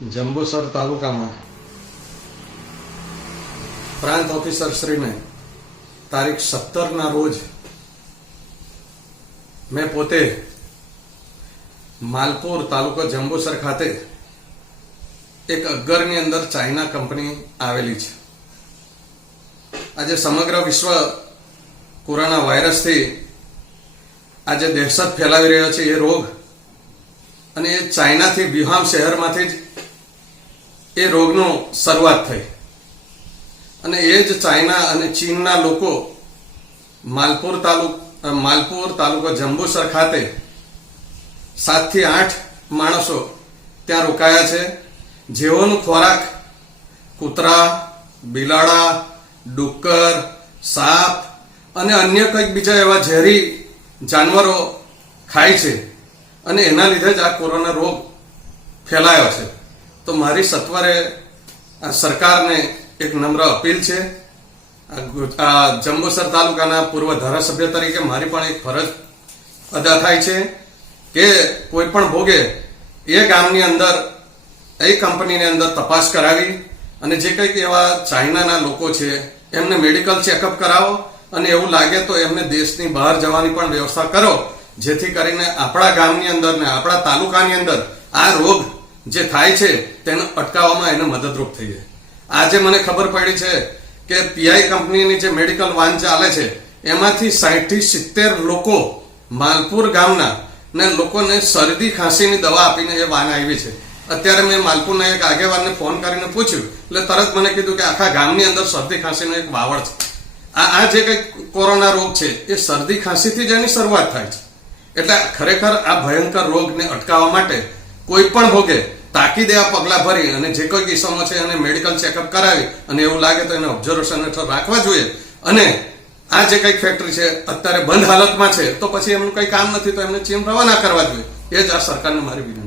જંબુસર તાલુકામાં પ્રાંત ઓફિસર શ્રીને તારીખ 17ના રોજ મેં પોતે માલપુર તાલુકો જંબુસર ખાતે એક અગરની અંદર ચાઇના કંપની આવેલી છે. આજે સમગ્ર વિશ્વ કોરોના વાયરસથી આજે દહેશત ફેલાવી રહ્યો છે એ રોગ, અને એ ચાઇનાથી વ્યુહાન શહેરમાંથી જ એ રોગનો શરૂઆત થઈ. અને એ જ ચાઇના અને ચીનના લોકો માલપુર તાલુકો જંબુસર ખાતે 7 થી 8 માણસો ત્યાં રોકાયા છે. જેઓનો ખોરાક કૂતરા, બિલાડા, ડુક્કર, સાપ અને અન્ય કંઈક બીજા એવા ઝેરી જાનવરો ખાય છે, અને એના લીધે જ આ કોરોના રોગ ફેલાયો છે. તો મારી સત્વરે આ સરકારને એક નમ્ર અપીલ છે. આ જંબુસર તાલુકાના પૂર્વ ધારાસભ્ય તરીકે મારી પણ એક ફરજ અદા થાય છે કે કોઈ પણ ભોગે એ ગામની અંદર એ કંપનીની અંદર તપાસ કરાવી અને જે કંઈક એવા ચાઇનાના લોકો છે એમને મેડિકલ ચેકઅપ કરાવો, અને એવું લાગે તો એમને દેશની બહાર જવાની પણ વ્યવસ્થા કરો, જેથી કરીને આપણા ગામની અંદર ને આપણા તાલુકાની અંદર આ રોગ જે થાય છે તેને અટકાવવામાં એને મદદરૂપ થઈ જાય. આજે મને ખબર પડી છે કે પીઆઈ કંપનીની જે મેડિકલ વાન ચાલે છે એમાંથી 60 થી 70 લોકો માલપુર ગામના ને લોકોને શરદી ખાંસીની દવા આપીને એ વાન આવી છે. અત્યારે મેં માલપુરના એક આગેવાનને ફોન કરીને પૂછ્યું એટલે તરત મને કીધું કે આખા ગામની અંદર શરદી ખાંસીનો એક વાવડ છે. આ જે કંઈક કોરોના રોગ છે એ શરદી ખાંસીથી જ એની શરૂઆત થાય છે. એટલે ખરેખર આ ભયંકર રોગને અટકાવવા માટે કોઈ પણ ભોગે તાકીદે આ પગલાં ભરી અને જે કોઈ કિસ્સાઓ છે એને મેડિકલ ચેકઅપ કરાવી અને એવું લાગે તો એને ઓબ્ઝર્વેશન હેઠળ રાખવા જોઈએ. અને આ જે કંઈક ફેક્ટરી છે અત્યારે બંધ હાલતમાં છે તો પછી એમનું કંઈ કામ નથી તો એમને ચીન રવાના કરવા જોઈએ. એ જ આ સરકારને મારી વિનંતી.